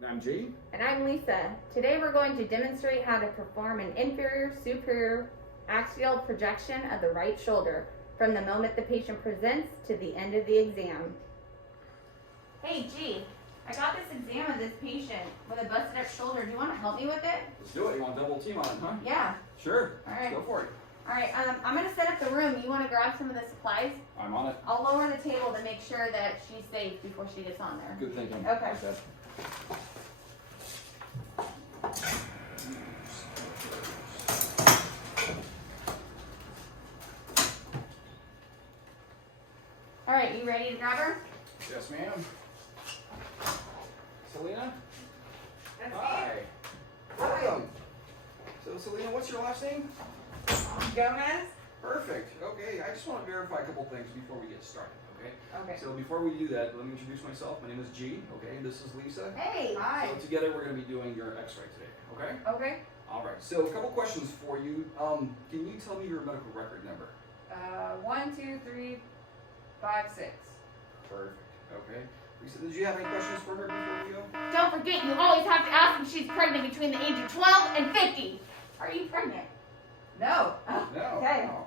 And I'm G. And I'm Lisa. Today we're going to demonstrate how to perform an inferior superior axial projection of the right shoulder from the moment the patient presents to the end of the exam. Hey G, I got this exam of this patient with a busted up shoulder. Do you want to help me with it? Let's do it. You want double team on it, huh? Yeah. Sure. All right. Let's go for it. All right, I'm going to set up the room. You want to grab some of the supplies? I'm on it. I'll lower the table to make sure that she's safe before she gets on there. Good thinking. Okay. All right, you ready to grab her? Yes, ma'am. Selena? That's Hi. Welcome. So, Selena, what's your last name? Gomez? Perfect. Okay, I just want to verify a couple things before we get started, okay? Okay. So before we do that, let me introduce myself. My name is G, okay? This is Lisa. Hey. Hi. So together we're going to be doing your x-ray today, okay? Okay. All right, so a couple questions for you. Can you tell me your medical record number? 1, 2, 3, 5, 6. Perfect, okay. Lisa, did you have any questions for her before we go? Don't forget, you always have to ask if she's pregnant between the age of 12 and 50. Are you pregnant? No. Oh, No. okay. No.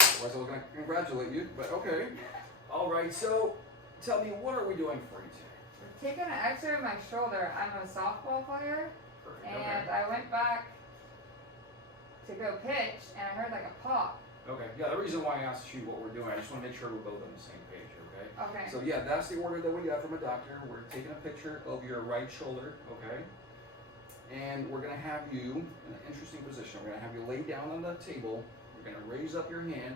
Otherwise I was going to congratulate you, but okay. All right, so tell me, what are we doing for you today? We're taking an x-ray of my shoulder. I'm a softball player, Perfect, and I went back to go pitch, and I heard like a pop. Okay, yeah, the reason why I asked you what we're doing, I just want to make sure we're both on the same page, okay? Okay. So yeah, that's the order that we got from a doctor. We're taking a picture of your right shoulder, okay? And we're going to have you in an interesting position. We're going to have you lay down on the table. You're going to raise up your hand,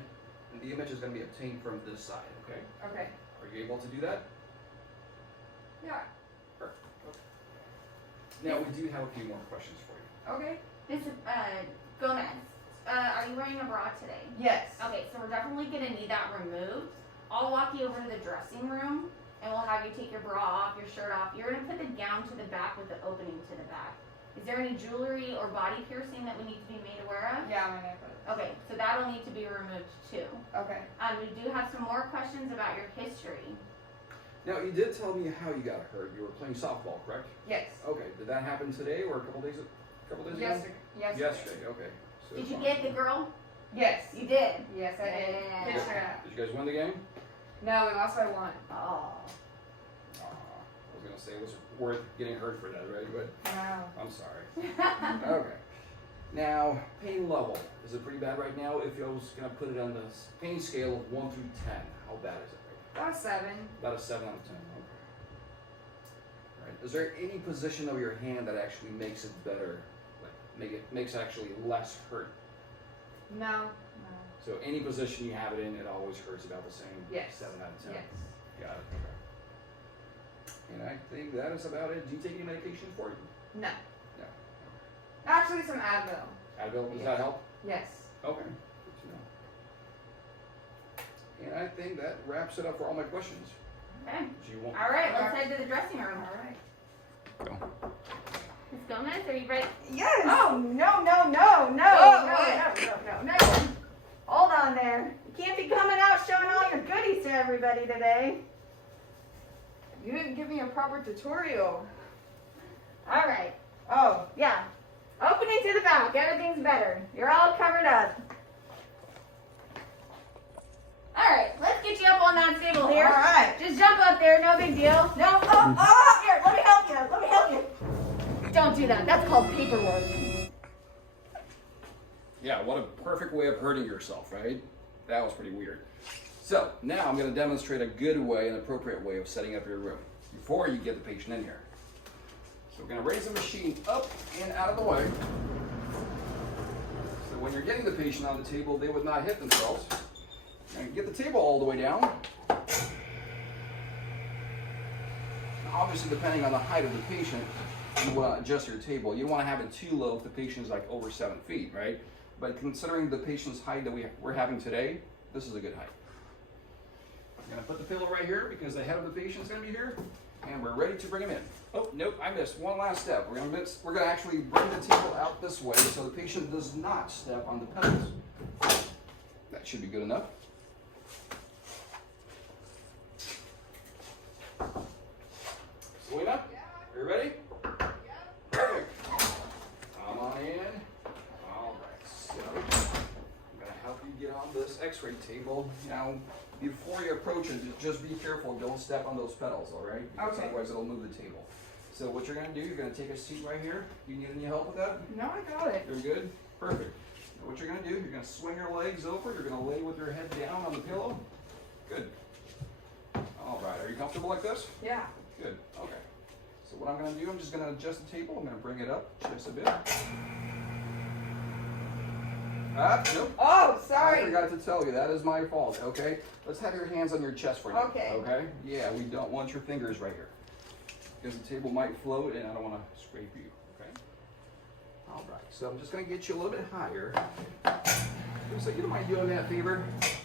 and the image is going to be obtained from this side, okay? Okay. Are you able to do that? Yeah. Perfect. Okay. Now, we do have a few more questions for you. Okay. This is, Gomez, are you wearing a bra today? Yes. Okay, so we're definitely going to need that removed. I'll walk you over to the dressing room, and we'll have you take your bra off, your shirt off. You're going to put the gown to the back with the opening to the back. Is there any jewelry or body piercing that we need to be made aware of? Yeah, my necklace. Okay, so that'll need to be removed too. Okay. We do have some more questions about your history. Now, you did tell me how you got hurt. You were playing softball, correct? Yes. Okay. Did that happen today or a couple days ago? Yesterday. Yesterday. Okay. So Did you get the girl? Yes. You did. Yes, I did. Yeah. Pitched her out. Did you guys win the game? No, we lost by 1. Oh. I was gonna say it was worth getting hurt for that, right? But No. I'm sorry. Okay. Now, pain level. Is it pretty bad right now? If I was gonna put it on the pain scale of 1 through 10, how bad is it right About 7. now? About a 7 out of 10. Okay. All right. Is there any position of your hand that actually makes it better? Like makes actually less hurt? No. No. So any position you have it in, it always hurts about the same. Yes. 7 out of 10. Yes. Got it. Okay. And I think that is about it. Do you take any medication for it? No. No. Actually, some Advil. Advil, does Yes. that help? Yes. Okay. Good to know. And I think that wraps it up for all my questions. Okay. Do you want? All right, let's head to the dressing room. All right. Go. Ms. Gomez, are you ready? Yes. Oh, no. Hold on there. You can't be coming out showing all your goodies to everybody today. You didn't give me a proper tutorial. All right. Oh. Yeah. Opening to the back. Everything's better. You're all covered up. All right. Let's get you up on that table here. All right. Just jump up there. No big deal. No. Oh. Here. Let me help you. Don't do that. That's called paperwork. Yeah, what a perfect way of hurting yourself, right? That was pretty weird. So now I'm going to demonstrate a good way, an appropriate way of setting up your room before you get the patient in here. So we're going to raise the machine up and out of the way. So when you're getting the patient on the table, they would not hit themselves. And get the table all the way down. Now, obviously, depending on the height of the patient, you want to adjust your table. You don't want to have it too low if the patient is like over 7 feet, right? But considering the patient's height that we're having today, this is a good height. I'm going to put the pillow right here because the head of the patient is going to be here, and we're ready to bring him in. Oh, nope, I missed one last step. We're going to actually bring the table out this way so the patient does not step on the pedals. That should be good enough. Selena, are you ready? x-ray table, now, before you approach it, just be careful, don't step on those pedals, all right? Because Okay. otherwise it'll move the table. So what you're gonna do, you're gonna take a seat right here. Do you need any help with that? No, I got it. You're good? Perfect. Now what you're gonna do, you're gonna swing your legs over, you're gonna lay with your head down on the pillow. Good. All right, are you comfortable like this? Yeah. Good, okay. So what I'm gonna do, I'm just gonna adjust the table, I'm gonna bring it up just a bit. Nope. Oh, I sorry. forgot to tell you, that is my fault, okay? Let's have your hands on your chest for now. Okay. Okay? Yeah, we don't want your fingers right here. Because the table might float and I don't want to scrape you, okay? All right, so I'm just going to get you a little bit higher. So you don't mind doing me that favor?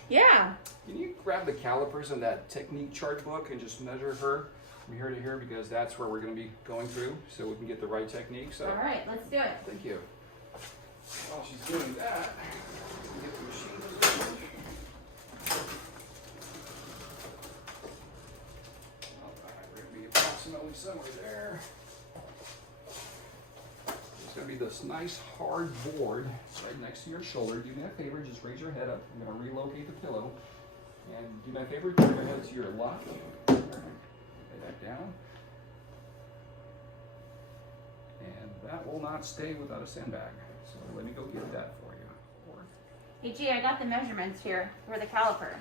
Yeah. Can you grab the calipers and that technique chart book and just measure her from here to here, because that's where we're going to be going through so we can get the right technique. So All right, let's do it. thank you. While she's doing that, we get the machine going. All right, we're going to be approximately somewhere there. It's going to be this nice hard board right next to your shoulder. Do me a favor, just raise your head up. I'm going to relocate the pillow. And do me a favor, turn your head to your left. Lay that down. And that will not stay without a sandbag. So let me go get that for you. Hey, G, I got the measurements here for the caliper.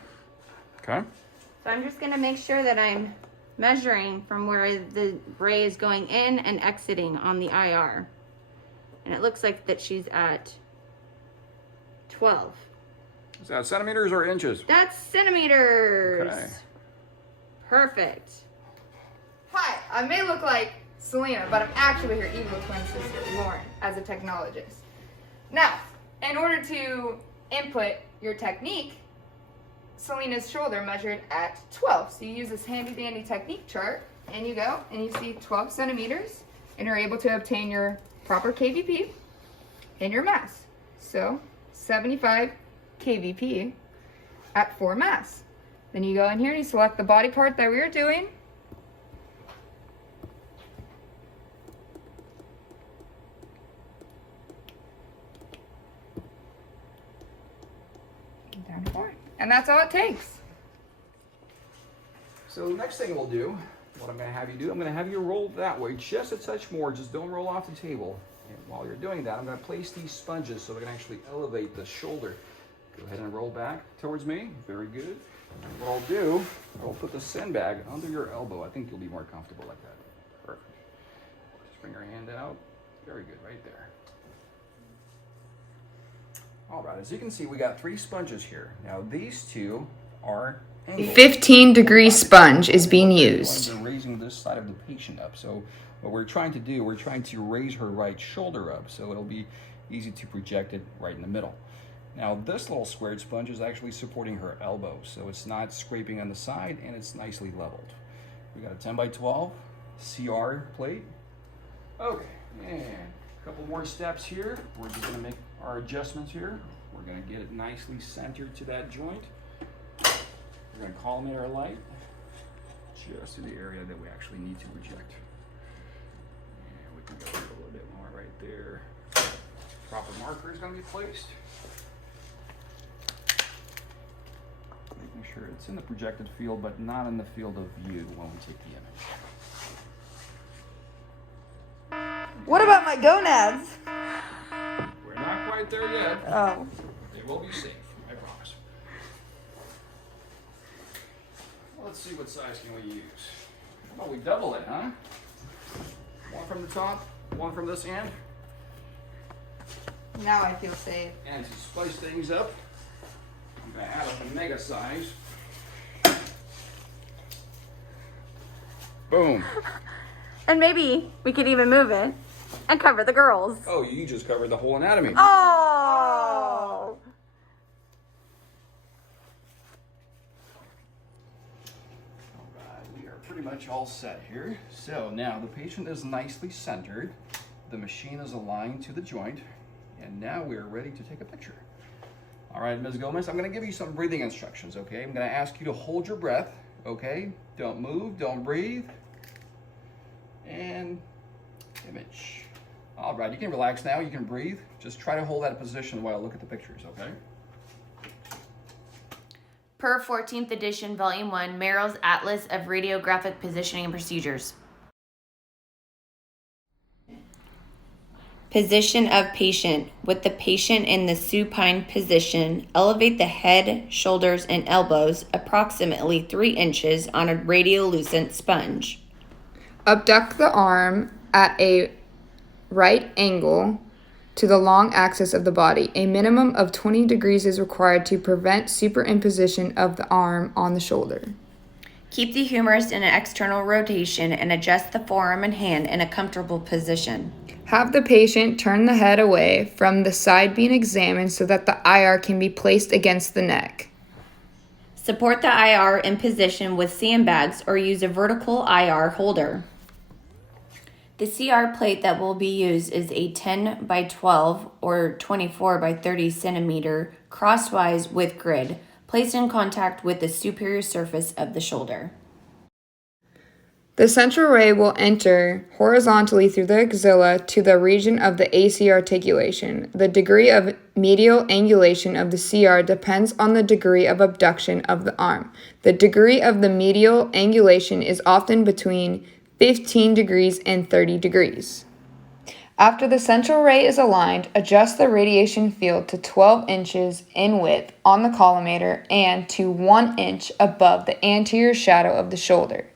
Okay. So I'm just gonna make sure that I'm measuring from where the ray is going in and exiting on the IR. And it looks like that she's at 12. Is that centimeters or inches? That's centimeters. Okay. Perfect. Hi, I may look like Selena, but I'm actually her evil twin sister, Lauren, as a technologist. Now, in order to input your technique, Selena's shoulder measured at 12. So you use this handy dandy technique chart, and you go, and you see 12 centimeters, and you're able to obtain your proper KVP and your mass. So 75 KVP at 4 mass. Then you go in here and you select the body part that we were doing. Down to 4. And that's all it takes. So the next thing we'll do, what I'm going to have you do, I'm going to have you roll that way just a touch more. Just don't roll off the table. And while you're doing that, I'm going to place these sponges so they can actually elevate the shoulder. Go ahead and roll back towards me. Very good. And what I'll do, I'll put the sandbag under your elbow. I think you'll be more comfortable like that. Perfect. Just bring your hand out. Very good, right there. All right, as you can see, we got 3 sponges here. Now these 2 are angled. 15-degree sponge is being used. We're raising this side of the patient up. So what we're trying to do, we're trying to raise her right shoulder up so it'll be easy to project it right in the middle. Now this little squared sponge is actually supporting her elbow, so it's not scraping on the side and it's nicely leveled. We got a 10 by 12 CR plate. Okay, and a couple more steps here. We're just gonna make our adjustments here. We're gonna get it nicely centered to that joint. We're gonna collimate our light just to the area that we actually need to project. And we can go a little bit more right there. Proper marker is gonna be placed. Making sure it's in the projected field, but not in the field of view when we take the image. What about my gonads? We're not quite there yet. Oh. It will be safe, I promise. Let's see what size can we use. How about we double it, huh? One from the top, one from this end. Now I feel safe. And to spice things up, I'm gonna add up a mega size. Boom. And maybe we could even move it and cover the girls. Oh, you just covered the whole anatomy. Oh! Alright, we are pretty much all set here. So now the patient is nicely centered. The machine is aligned to the joint. And now we are ready to take a picture. All right, Ms. Gomez, I'm gonna give you some breathing instructions, okay? I'm gonna ask you to hold your breath, okay? Don't move, don't breathe. And image. All right, you can relax now, you can breathe. Just try to hold that position while I look at the pictures, okay? per 14th edition, Volume 1, Merrill's Atlas of Radiographic Positioning and Procedures. Position of patient. With the patient in the supine position, elevate the head, shoulders, and elbows approximately 3 inches on a radiolucent sponge. Abduct the arm at a right angle to the long axis of the body. A minimum of 20 degrees is required to prevent superimposition of the arm on the shoulder. Keep the humerus in an external rotation and adjust the forearm and hand in a comfortable position. Have the patient turn the head away from the side being examined so that the IR can be placed against the neck. Support the IR in position with sandbags or use a vertical IR holder. The CR plate that will be used is a 10 by 12 or 24 by 30 centimeter crosswise with grid, placed in contact with the superior surface of the shoulder. The central ray will enter horizontally through the axilla to the region of the AC articulation. The degree of medial angulation of the CR depends on the degree of abduction of the arm. The degree of the medial angulation is often between 15 degrees and 30 degrees. After the central ray is aligned, adjust the radiation field to 12 inches in width on the collimator and to 1 inch above the anterior shadow of the shoulder.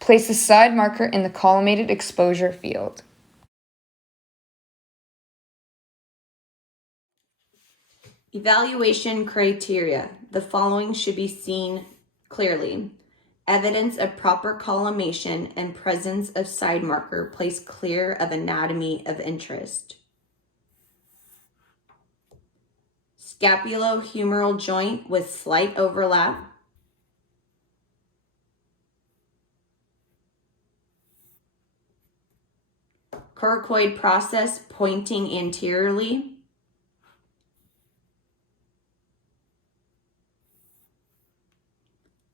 Place the side marker in the collimated exposure field. Evaluation criteria. The following should be seen clearly. Evidence of proper collimation and presence of side marker placed clear of anatomy of interest. Scapulohumeral joint with slight overlap. Coracoid process pointing anteriorly.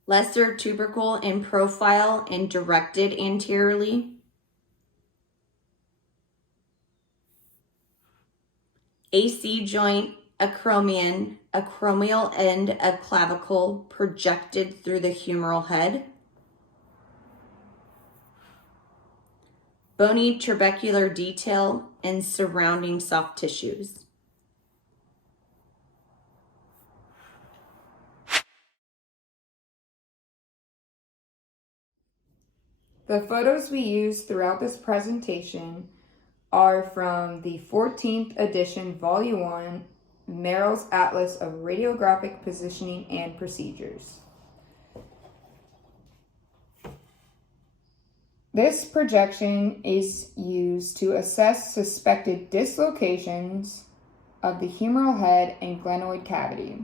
Lesser tubercle in profile and directed anteriorly. AC joint acromion, acromial end of clavicle projected through the humeral head. Bony trabecular detail and surrounding soft tissues. The photos we use throughout this presentation are from the 14th edition, Volume 1, Merrill's Atlas of Radiographic Positioning and Procedures. This projection is used to assess suspected dislocations of the humeral head and glenoid cavity.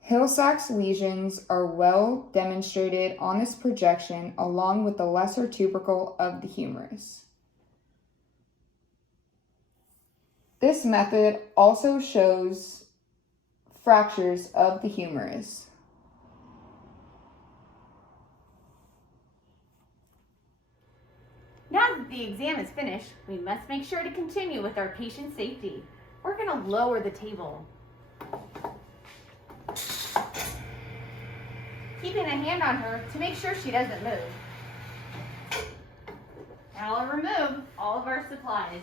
Hill-Sachs lesions are well demonstrated on this projection along with the lesser tubercle of the humerus. This method also shows fractures of the humerus. Now that the exam is finished, we must make sure to continue with our patient safety. We're going to lower the table. Keeping a hand on her to make sure she doesn't move. Now I'll remove all of our supplies.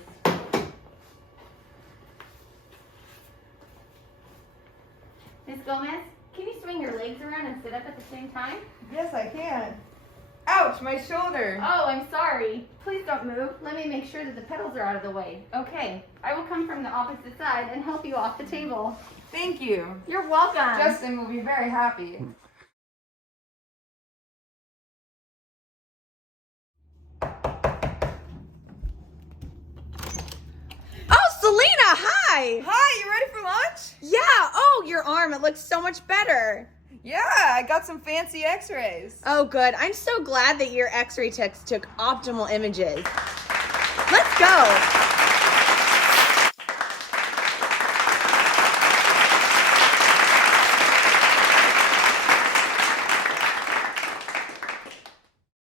Ms. Gomez, can you swing your legs around and sit up at the same time? Yes, I can. Ouch, my shoulder. Oh, I'm sorry. Please don't move. Let me make sure that the pedals are out of the way. Okay, I will come from the opposite side and help you off the table. Thank you. You're welcome. Justin will be very happy. Oh, Selena, hi! Hi, you ready for lunch? Yeah, oh, your arm, it looks so much better. Yeah, I got some fancy x-rays. Oh, good. I'm so glad that your x-ray techs took optimal images. Let's go.